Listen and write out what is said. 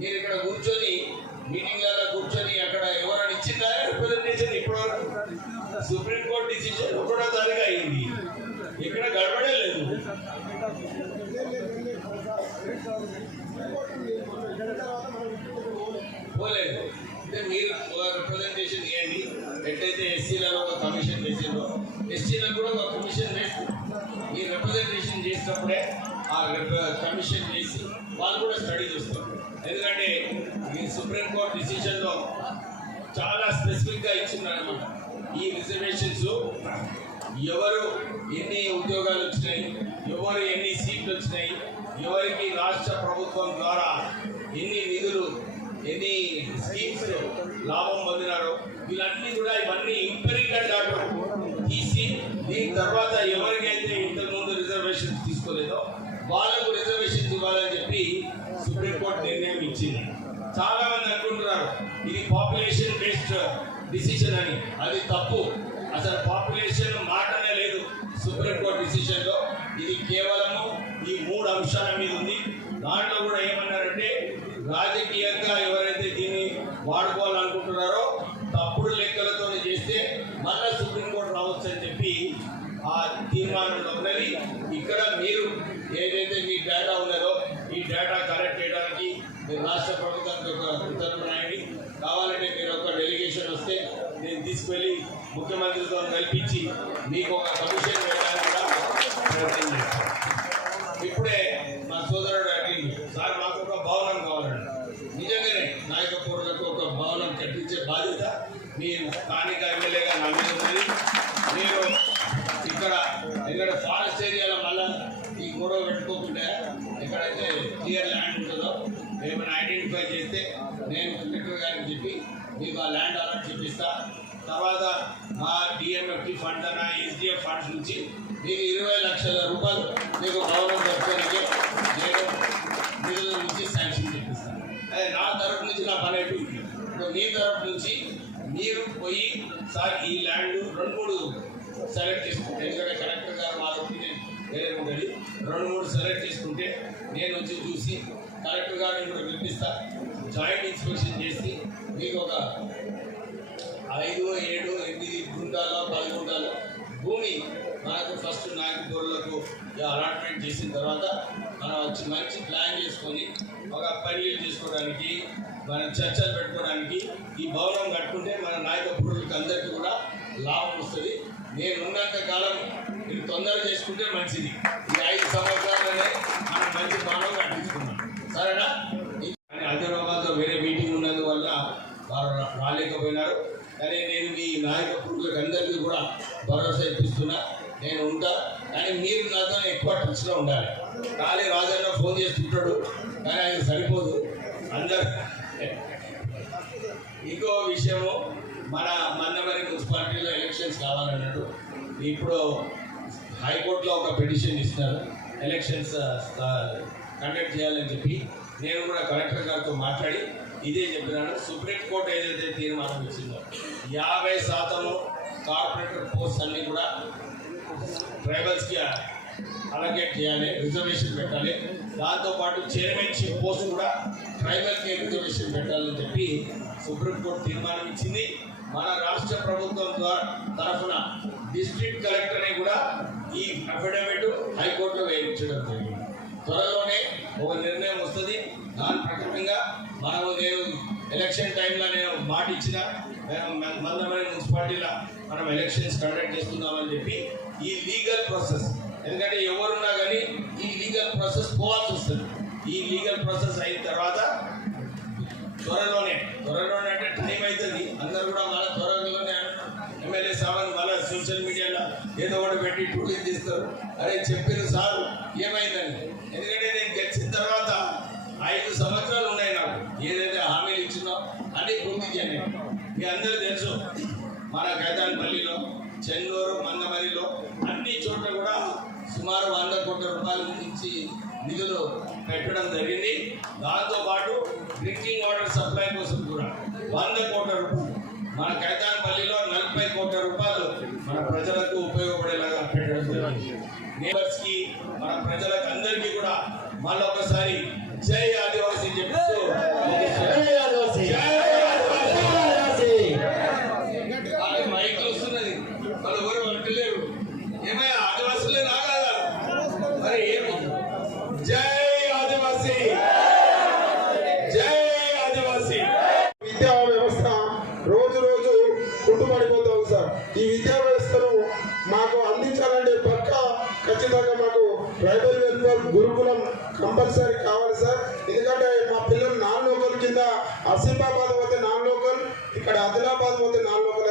మీరు ఇక్కడ కూర్చొని మీటింగ్లలో కూర్చొని అక్కడ ఎవరైనా ఇచ్చిందా రిప్రజెంటేషన్? ఇప్పుడు సుప్రీంకోర్టు డిసిషన్ 1వ తారీఖు అయింది, ఇక్కడ గడబడే లేదు. పోలేదు అంటే మీరు రిప్రజెంటేషన్ ఇవ్వండి. ఎట్లయితే ఎస్సీలలో ఒక కమిషన్ వేసిందో ఎస్టీలకు కూడా ఒక కమిషన్ వేసి మీరు రిప్రజెంటేషన్ చేసినప్పుడే ఆ కమిషన్ చేసి వాళ్ళు కూడా స్టడీ చేస్తారు. ఎందుకంటే ఈ సుప్రీంకోర్టు డిసిషన్లో చాలా స్పెసిఫిక్గా ఇచ్చిందన్నమాట. ఈ రిజర్వేషన్స్ ఎవరు ఎన్ని ఉద్యోగాలు వచ్చినాయి, ఎవరు ఎన్ని సీట్లు వచ్చినాయి, ఎవరికి రాష్ట్ర ప్రభుత్వం ద్వారా ఎన్ని నిధులు ఎన్ని స్కీమ్స్ లాభం పొందినారో వీళ్ళన్నీ కూడా ఇవన్నీ ఇంపెరికల్ డాటా తీసి దీని తర్వాత ఎవరికైతే ఇంతకుముందు రిజర్వేషన్స్ తీసుకోలేదో వాళ్ళకు రిజర్వేషన్స్ ఇవ్వాలని చెప్పి సుప్రీంకోర్టు నిర్ణయం ఇచ్చింది. చాలా మంది అనుకుంటున్నారు ఇది పాపులేషన్ బేస్డ్ డిసిషన్ అని. అది తప్పు. అసలు పాపులేషన్ మాటనే లేదు సుప్రీంకోర్టు డిసిషన్లో. ఇది కేవలము ఈ 3 అంశాల మీద ఉంది. దాంట్లో కూడా ఏమన్నారంటే రాజకీయంగా ఎవరైతే దీన్ని వాడుకోవాలనుకుంటున్నారో తప్పుడు లెక్కలతో చేస్తే మళ్ళా సుప్రీంకోర్టు రావచ్చు అని చెప్పి ఆ తీర్మానంలో ఉన్నది. ఇక్కడ మీరు ఏదైతే మీ డేటా ఉన్నదో ఈ డేటా కలెక్ట్ చేయడానికి మీరు రాష్ట్ర ప్రభుత్వానికి ఒక ఉత్తర్వులు రాయండి. కావాలంటే మీరు ఒక డెలిగేషన్ వస్తే నేను తీసుకువెళ్ళి ముఖ్యమంత్రితో కల్పించి మీకు ఒక కమిషన్ వేయడానికి కూడా ప్రయత్నం చేస్తాను. ఇప్పుడే మా సోదరుడు అడిగింది, సార్ మాకు ఒక భవనం కావాలండి. నిజంగానే నాయకపూర్లకు ఒక భవనం కట్టించే బాధ్యత మీ స్థానిక ఎమ్మెల్యేగా నా మీద ఉంది. మీరు ఇక్కడ ఫారెస్ట్ ఏరియాలో మళ్ళీ ఈ గొడవ పెట్టుకోకుండా ఎక్కడైతే క్లియర్ ల్యాండ్ ఉంటుందో ఏమైనా ఐడెంటిఫై చేస్తే నేను కలెక్టర్ గారికి చెప్పి మీకు ఆ ల్యాండ్ అలాట్ చేపిస్తా. తర్వాత మా డిఎంఎఫ్టీ ఫండ్ అన్న ఎస్డిఎఫ్ ఫండ్స్ నుంచి మీకు 20 లక్షల రూపాయలు మీకు భవనం దొరకడానికి నేను నిధుల నుంచి శాంక్షన్ చేపిస్తాను. అదే నా తరఫు నుంచి నా పని అయిపోయింది. ఇప్పుడు మీ తరఫు నుంచి మీరు పోయి సార్ ఈ ల్యాండ్ 2-3 సెలెక్ట్ చేసుకుంటే, ఎందుకంటే కలెక్టర్ గారు మా ఒపీనియన్ వేరే ఉండేది, 2-3 సెలెక్ట్ చేసుకుంటే నేను వచ్చి చూసి కలెక్టర్ గారిని కూడా పిలిపిస్తా. జాయింట్ ఇన్స్పెక్షన్ చేసి మీకు ఒక 5, 7, 8 గుంటాలో 10 గుంటాలో భూమి మనకు ఫస్ట్ నాయకులకు అలాట్మెంట్ చేసిన తర్వాత మనం వచ్చి మంచి ప్లాన్ చేసుకొని ఒక పనులు చేసుకోవడానికి మన చర్చలు పెట్టుకోవడానికి ఈ భవనం కట్టుకుంటే మన నాయకులకు అందరికీ కూడా లాభం వస్తుంది. నేను ఉన్నంత కాలం మీరు తొందరగా చేసుకుంటే మంచిది. ఈ 5 సంవత్సరాలనే మనం మంచి భవనం కట్టించుకున్నాం, సరేనా? హైదరాబాద్లో వేరే మీటింగ్ ఉన్నందువల్ల వారు రాలేకపోయినారు. కానీ నేను మీ నాయకులకు అందరికీ కూడా భరోసా ఇప్పిస్తున్నా, నేను ఉంటా. కానీ మీరు నాతో ఎక్కువ టచ్లో ఉండాలి. ఖాళీ రాజన్న ఫోన్ చేస్తుంటాడు కానీ ఆయన సరిపోదు అందరు. ఇంకో విషయము, మన మందమరి మున్సిపాలిటీలో ఎలక్షన్స్ కావాలన్నట్టు ఇప్పుడు హైకోర్టులో ఒక పిటిషన్ ఇస్తున్నారు ఎలక్షన్స్ కండక్ట్ చేయాలని చెప్పి. నేను కూడా కలెక్టర్ గారితో మాట్లాడి ఇదే చెప్పినాను. సుప్రీంకోర్టు ఏదైతే తీర్మానం ఇచ్చిందో 50% కార్పొరేటర్ పోస్ట్ అన్నీ కూడా ట్రైబల్స్కి అలొకేట్ చేయాలి, రిజర్వేషన్ పెట్టాలి. దాంతోపాటు చైర్మన్షిప్ పోస్ట్ కూడా ట్రైబల్కి రిజర్వేషన్ పెట్టాలని చెప్పి సుప్రీంకోర్టు తీర్మానం ఇచ్చింది. మన రాష్ట్ర ప్రభుత్వం తరఫున డిస్ట్రిక్ట్ కలెక్టర్ని కూడా ఈ అఫిడవిట్ హైకోర్టులో వేయించడం జరిగింది. త్వరలోనే ఒక నిర్ణయం వస్తుంది. దాని ప్రకారంగా నేను ఎలక్షన్ టైంలో నేను మాట ఇచ్చిన మందమరి మున్సిపాలిటీలో మనం ఎలక్షన్స్ కండక్ట్ చేస్తున్నామని చెప్పి ఈ లీగల్ ప్రాసెస్, ఎందుకంటే ఎవరున్నా కానీ ఈ లీగల్ ప్రాసెస్ పోవాల్సి వస్తుంది. ఈ లీగల్ ప్రాసెస్ అయిన తర్వాత త్వరలోనే అంటే టైం అవుతుంది. అందరూ కూడా మళ్ళీ త్వరలోనే ఎమ్మెల్యే సామాన్ మళ్ళీ సోషల్ మీడియాలో ఏదో ఒకటి పెట్టి టూలింగ్ తీస్తారు, అరే చెప్పిన సార్ ఏమైందని. ఎందుకంటే నేను గెలిచిన తర్వాత 5 సంవత్సరాలు ఉన్నాయి నాకు, ఏదైతే హామీలు ఇచ్చినో అన్నీ పూర్తి చేయండి. మీ అందరూ తెలుసు మన గైదాన్పల్లిలో, చెన్నూరు, మందమరిలో అన్ని చోట్ల కూడా సుమారు 100 కోట్ల రూపాయల నుంచి నిధులు పెట్టడం జరిగింది. దాంతోపాటు డ్రింకింగ్ వాటర్ సప్లై కోసం కూడా 100 కోట్ల రూపాయలు, మన గైదాన్పల్లిలో 40 కోట్ల రూపాయలు మన ప్రజలకు ఉపయోగపడేలాగా పెట్టడం జరిగింది. నేబర్స్కి, మన ప్రజలకు అందరికీ కూడా మళ్ళొకసారి జై ఆదివాసీ చెప్తూ ఈ విద్యా వ్యవస్థను మాకు అందించాలంటే పక్క ఖచ్చితంగా మాకు ట్రైబల్ వెల్ఫేర్ గురుకులం కంపల్సరీ కావాలి సార్. ఎందుకంటే మా పిల్లలు నాన్ లోకల్ కింద ఆసిఫాబాద్ పోతే నాన్ లోకల్, ఇక్కడ ఆదిలాబాద్ పోతే నాన్ లోకల్